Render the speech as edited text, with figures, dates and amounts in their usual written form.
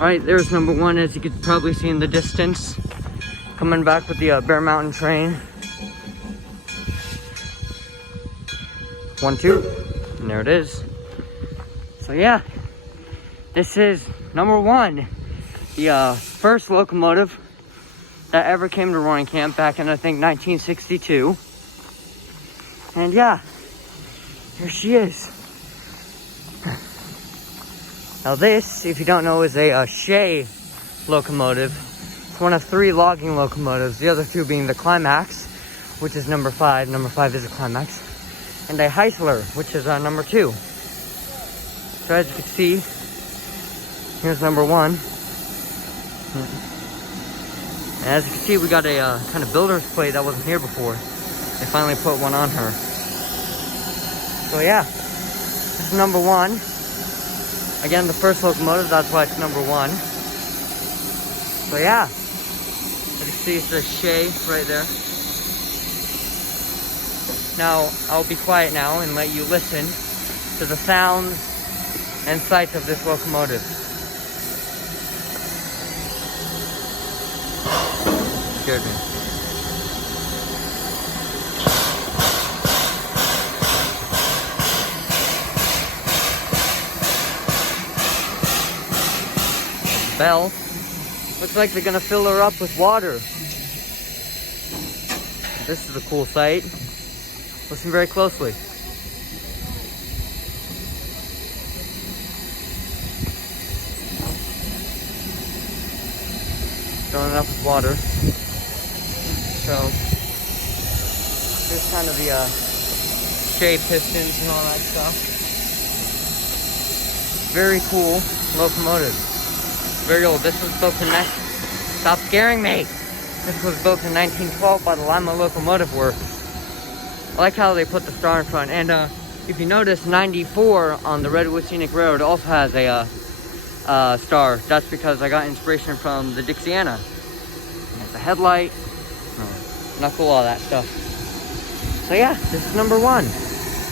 Alright, there's number one, as you could probably see in the distance. Coming back with the Bear Mountain train. 1, 2. And there it is. So yeah, this is number one. The first locomotive that ever came to Roaring Camp back in, I think, 1962. And yeah, here she is. Now this, if you don't know, is a Shay locomotive. It's one of 3 logging locomotives, the other 2 being the Climax, which is number 5. Number 5 is a Climax. And a Heisler, which is number 2. So as you can see, here's number 1. And as you can see, we got a kind of builder's plate that wasn't here before. They finally put one on her. So yeah, this is number 1. Again, the first locomotive, that's why it's number 1. So yeah, as you can see, it says Shay right there. Now, I'll be quiet now and let you listen to the sounds and sights of this locomotive. Scared me. Bell. Looks like they're gonna fill her up with water. This is a cool sight. Listen very closely. Filling it up with water. So here's kind of the Shay pistons and all that stuff. Very cool locomotive. Very old. This was built in Stop scaring me! This was built in 1912 by the Lima Locomotive Works. I like how they put the star in front. And if you notice, 94 on the Redwood Scenic Railroad also has a star. That's because I got inspiration from the Dixiana. And it's a headlight, knuckle, all that stuff. So yeah, this is number 1.